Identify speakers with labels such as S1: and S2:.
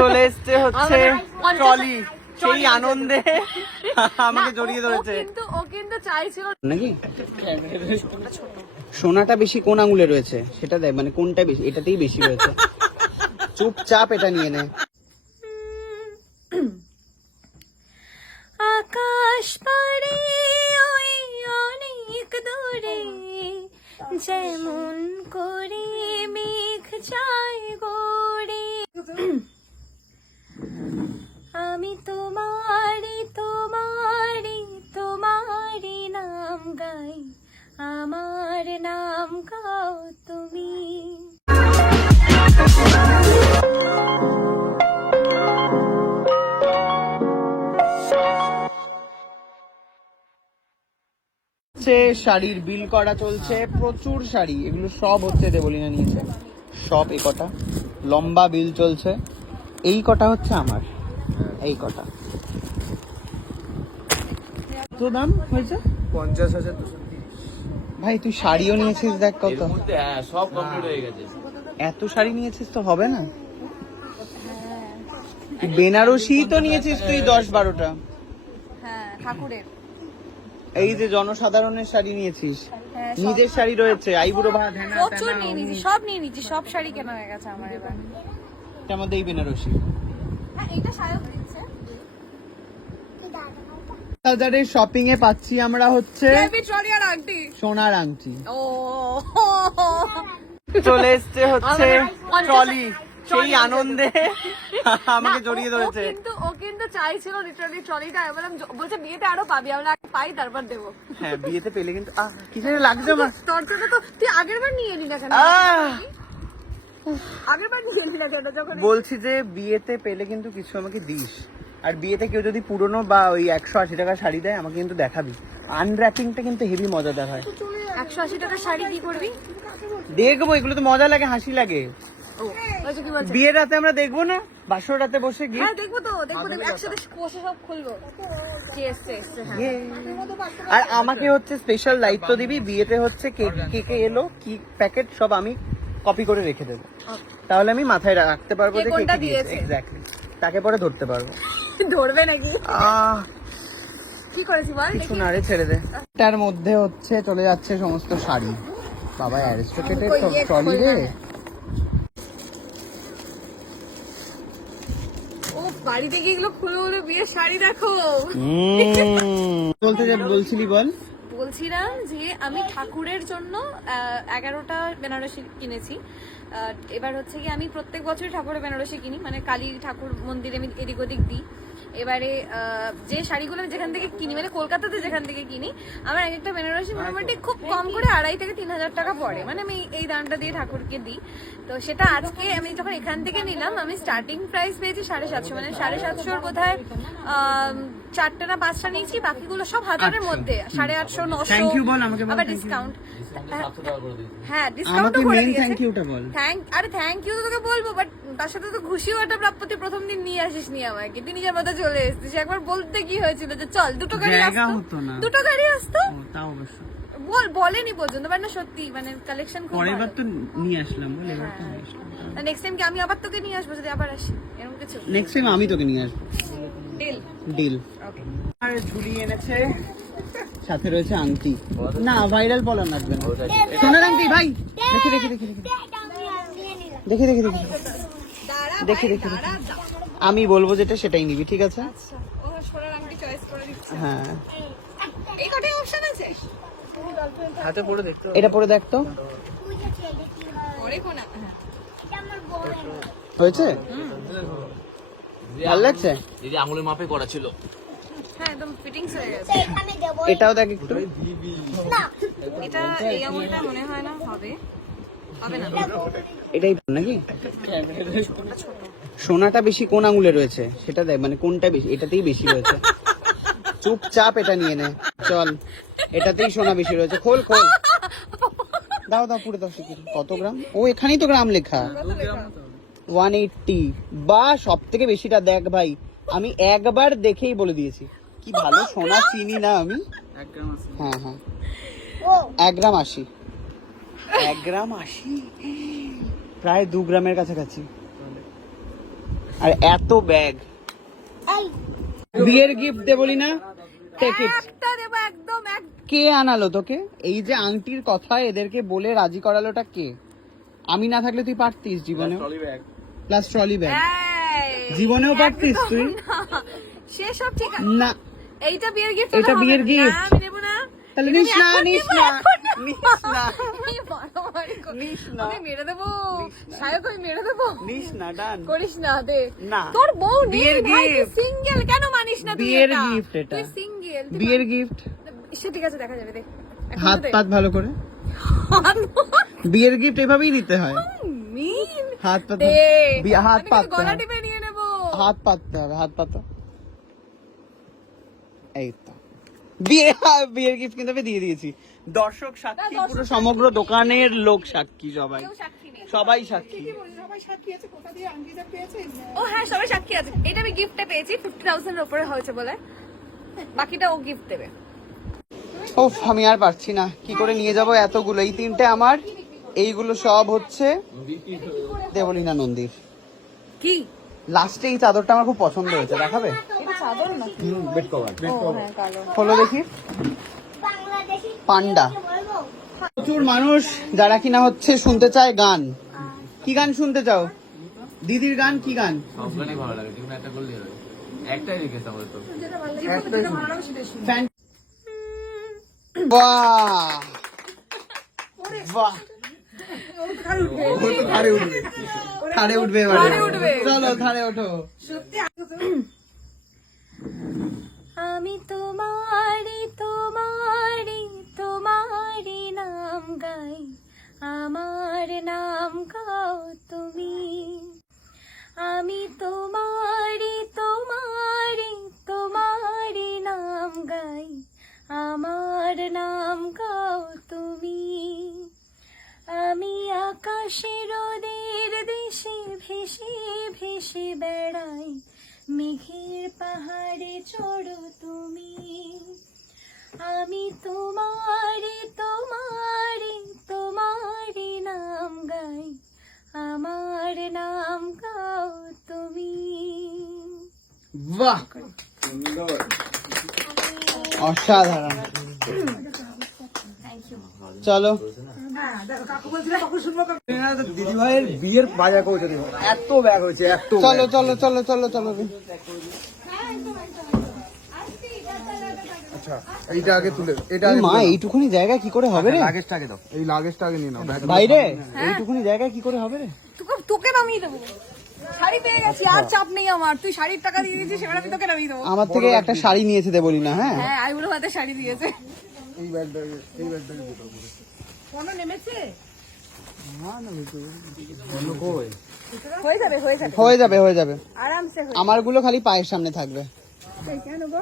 S1: চলে এসছে হচ্ছে ট্রলি সেই আনন্দে আমাকে জড়িয়ে ধরেছে।
S2: কিন্তু ও কিন্তু চাইছিল
S1: নাকি? সোনাটা বেশি কোন আঙুলে রয়েছে? সেটা দেয় মানে কোনটা বেশি? এটাতেই বেশি রয়েছে। চুপচাপ এটা নিয়ে নে।
S2: আকাশ পারে ওই অনেক দূরে যেমন করে মেঘ যায় গড়ে। আমি তোমারি তোমারি তোমারি নাম গাই। আমার নাম গাও তুমি।
S1: হচ্ছে শাড়ির বিল করা চলছে, প্রচুর শাড়ি, এগুলো সব হচ্ছে দেবলিনা নিয়েছে। সব এই কটা লম্বা বিল চলছে। এই কটা হচ্ছে আমার। এই কটা। কত দাম হয়েছে?
S3: পঞ্চাশ হাজার দুশো
S1: ভাই তুই শাড়িও নিয়েছিস দেখ কত।
S3: এর মধ্যে হ্যাঁ সব কমপ্লিট হয়ে গেছে।
S1: এত শাড়ি নিয়েছিস তো হবে না? বেনারসি তো নিয়েছিস তুই দশ বারোটা।
S2: হ্যাঁ ঠাকুরের।
S1: এই যে জনসাধারণের শাড়ি নিয়েছিস।
S2: হ্যাঁ,
S1: নিজের শাড়ি রয়েছে আইবুড়ো ভাত
S2: প্রচুর নিয়ে নিয়েছি সব নিয়ে নিয়েছি সব শাড়ি কেনা হয়ে গেছে আমার এবার।
S1: এটার মধ্যে এই বেনারসি।
S2: হ্যাঁ দিচ্ছে
S1: বাজারের শপিং এ পাচ্ছি আমরা হচ্ছে
S2: আংটি
S1: সোনার আংটি।
S2: ও।
S1: চলে এসছে হচ্ছে ট্রলি সেই আনন্দে আমাকে জড়িয়ে ধরেছে।
S2: কিন্তু ও কিন্তু চাইছিল লিটারালি ট্রলিটা আমি বললাম বলছে বিয়েতে আরও পাবি। আমরা আগে পাই তারপর দেবো।
S1: হ্যাঁ বিয়েতে পেলে কিন্তু আহ কি লাগছে আমার?
S2: তোর তো তুই আগের বার নিয়ে নি না কেন?
S1: বলছি যে বিয়েতে পেলে কিন্তু কিছু আমাকে দিস। আর বিয়েতে কেউ যদি পুরনো বা ওই একশো আশি টাকা শাড়ি দেয় আমাকে কিন্তু দেখাবি। আনর্যাপিংটা কিন্তু হেভি মজাদার হয়।
S2: একশো আশি টাকার শাড়ি কি করবি?
S1: দেখব এগুলো তো মজা লাগে হাসি লাগে।
S2: কি বলছে
S1: বিয়ের রাতে আমরা দেখব না বাসর রাতে বসে গিয়ে
S2: হ্যাঁ দেখব তো দেখব দেখব একসাথে বসে সব খুলবো। কে এসছে এসছে হ্যাঁ।
S1: আর আমাকে হচ্ছে স্পেশাল দায়িত্ব দিবি বিয়েতে হচ্ছে কেক কেকে এলো কি প্যাকেট সব আমি কপি করে রেখে দেবো। তাহলে আমি মাথায় রাখতে পারব যে
S2: কোনটা
S1: দিয়েছে
S2: দিয়েছে?
S1: এক্স্যাক্টলি তাকে পরে ধরতে পারব।
S2: ধরবে নাকি?
S1: আহ।
S2: কি করেছি বল?
S1: কিছু না রে ছেড়ে দে। এটার মধ্যে হচ্ছে চলে যাচ্ছে সমস্ত শাড়ি। বাবা অ্যারিস্টোকেটের
S2: কই
S1: ট্রলি রে।
S2: ও বাড়িতে গিয়ে এগুলো খুলে খুলে বিয়ের শাড়ি দেখো।
S1: বলতে বলছিলি বল?
S2: বলছিলাম যে আমি ঠাকুরের জন্য এগারোটা বেনারসি কিনেছি। এবার হচ্ছে কি আমি প্রত্যেক বছরই ঠাকুরের বেনারসি কিনি মানে কালী ঠাকুর মন্দিরে আমি এদিক ওদিক দিই। এবারে যে শাড়িগুলো আমি যেখান থেকে কিনি মানে কলকাতাতে যেখান থেকে কিনি আমার এক একটা বেনারসি মোটামুটি খুব কম করে আড়াই থেকে তিন হাজার টাকা পড়ে। মানে আমি এই দামটা দিয়ে ঠাকুরকে দিই। তো সেটা আজকে আমি যখন এখান থেকে নিলাম আমি স্টার্টিং প্রাইস পেয়েছি সাড়ে সাতশো মানে সাড়ে সাতশোর বোধ হয় চারটে না পাঁচটা নিয়েছি বাকিগুলো সব হাজারের মধ্যে সাড়ে আটশো নশো
S1: বল, আমাকে
S2: আবার ডিসকাউন্ট হ্যাঁ। ডিসকাউন্ট করে দিয়েছে।
S1: থ্যাংক ইউটা বল।
S2: থ্যাংক আরে থ্যাংক ইউ তো তোকে বলব বাট তার সাথে তো খুশিও একটা প্রাপ্যতি প্রথম দিন নিয়ে আসিস নি আমাকে তুই নিজের মতো চলে এসেছিস। একবার বলতে কি হয়েছিল যে চল দুটো গাড়ি আসতো। দুটো গাড়ি আসতো?
S1: ও, তাও অবশ্য।
S2: বল বলেনি পর্যন্ত বাট না সত্যি মানে কালেকশন খুব
S1: পরের বার তো নিয়ে আসলাম বল এবার তো নিয়ে আসলাম।
S2: নেক্সট টাইম কি আমি আবার তোকে নিয়ে আসব যদি আবার আসি? এরকম কিছু।
S1: নেক্সট টাইম আমি তোকে নিয়ে আসব।
S2: ডিল
S1: ডিল আর ঝুলি এনেছে। সাথে রয়েছে আংটি। না ভাইরাল বলার লাগবে না সোনার আংটি ভাই। দেখি দেখি দেখি দেখি। দেখি দেখি দেখি। দেখি দেখি আমি বলব যেটা সেটাই নিবি ঠিক আছে?
S2: আচ্ছা
S1: হ্যাঁ।
S2: এই কটাই অপশন আছে?
S3: হাতে পড়ে দেখতে
S1: এটা পরে দেখ তো।
S2: পরে কোন হ্যাঁ।
S1: হয়েছে? ভালো লাগছে?
S3: দিদি আঙুলের মাপে করা ছিল।
S2: হ্যাঁ একদম ফিটিংস হয়ে গেছে।
S1: এটাও দেখ একটু।
S2: এটা এই আমলটা মনে হয় না হবে। হবে
S1: এটাই নাকি? সোনাটা বেশি কোন আঙুলে রয়েছে? সেটা দেখ মানে কোনটা বেশি? এটাতেই বেশি রয়েছে। চুপচাপ এটা নিয়ে নে। চল। এটাতেই সোনা বেশি রয়েছে। খোল খোল। দাও দাও পুরো দাও কত গ্রাম? ও এখানেই তো গ্রাম লেখা? ওয়ান এইটটি বা সব থেকে বেশিটা দেখ ভাই আমি একবার দেখেই বলে দিয়েছি। কি ভালো সোনা চিনি না আমি। হ্যাঁ হ্যাঁ। এক গ্রাম আশি। এক গ্রাম আশি? প্রায় দু গ্রামের কাছাকাছি। আর এত ব্যাগ। বিয়ের গিফট দে বলি না কে আনালো তোকে? এই যে আংটির কথা এদেরকে বলে রাজি করালোটা কে? আমি না থাকলে তুই পারতিস জীবনে প্লাস ট্রলি ব্যাগ জীবনেও পারতিস তুই?
S2: না। সে সব ঠিক
S1: না।
S2: এইটা বিয়ের গিফট
S1: এটা বিয়ের gift?
S2: আমি নেব না।
S1: তাহলে নিস না নিস না। নিস না।
S2: এই মারামারি কর-
S1: নিস না।
S2: আমি মেরে দেবো। সায়ক আমি মেরে দেবো।
S1: নিস না ডান
S2: করিস না দে।
S1: না।
S2: তোর বউ
S1: বিয়ের।
S2: সিঙ্গেল কেন মানিস না
S1: বিয়ের
S2: এটা। তুই সিঙ্গেল
S1: বিয়ের গিফট
S2: সে ঠিক আছে দেখা যাবে
S1: হাত পাত ভালো করে। বিয়ের গিফট এভাবেই নিতে হয়।
S2: মিন
S1: হাত পাত হাত
S2: গলা। টিপে নিয়ে নেব।
S1: হাত পাততে হবে হাত পাতো এই তো। বিয়ে বিয়ের গিফট কিন্তু আমি দিয়ে দিয়েছি। দর্শক সাক্ষী পুরো সমগ্র দোকানের লোক সাক্ষী সবাই। সবাই সাক্ষী।
S2: ও হ্যাঁ সবাই সাক্ষী আছে। এটা আমি গিফটে পেয়েছি ফিফটি থাউজেন্ড উপরে হয়েছে বলে। বাকিটা ও গিফট দেবে।
S1: ওফ আমি আর পারছি না। কি করে নিয়ে যাব এতগুলো? এই তিনটে আমার। এইগুলো সব হচ্ছে দেবলীনা নন্দীর।
S2: কি?
S1: লাস্টে এই চাদরটা আমার খুব পছন্দ হয়েছে দেখাবে?
S2: ও হ্যাঁ কালো।
S1: হলো দেখি। পান্ডা। প্রচুর মানুষ যারা কিনা হচ্ছে শুনতে চায় গান। কি গান শুনতে চাও? দিদির গান কি গান?
S3: সব গানই ভালো লাগে একটা করলেই একটাই তো।
S1: ফ্যান বাহ! বাহ থারে উঠবে। চলো থারে ওঠো।
S2: আমি তোমারি তোমারি তোমারি নাম গাই। আমার নাম গাও তুমি। আমি তোমারি আকাশের ওদের দেশে ভেসে ভেসে বেড়াই মেঘের পাহাড়ে চড়ো তুমি। আমি তোমারে তোমারে তোমারে নাম গাই। আমার নাম গাও তুমি।
S1: বাহ! অসাধারণ। চলো।
S4: দিদি ভাইয়ের বিয়ের বাজার পৌঁছে এত ব্যাগ হয়েছে এত
S1: চলো চলো চলো চলো চলো
S4: আচ্ছা এইটা আগে তুলে এটা
S1: মা এইটুকুনি জায়গা কি করে হবে রে?
S4: লাগেজটা আগে দাও। এই লাগেজটা আগে নিয়ে নাও।
S1: বাইরে? এইটুকুনি জায়গা কি করে হবে রে?
S2: তোকে তোকে নামিয়ে দেবো। শাড়ি পেয়ে গেছি আর চাপ নেই আমার। তুই শাড়ির টাকা দিয়ে দিয়েছিস সেবার আমি তোকে নামিয়ে দেবো।
S1: আমার থেকে একটা শাড়ি নিয়েছে দে বলি না হ্যাঁ?
S2: হ্যাঁ আইবুড়ো হাতে শাড়ি দিয়েছে।
S4: এই ব্যাগটা এই ব্যাগটা দিয়ে দাও।
S2: কোনো নেমেছে? হয়ে যাবে হয়ে যাবে।
S1: হয়ে যাবে হয়ে যাবে।
S2: আরামসে হয়ে
S1: আমারগুলো খালি পায়ের সামনে থাকবে।
S2: কেন গো?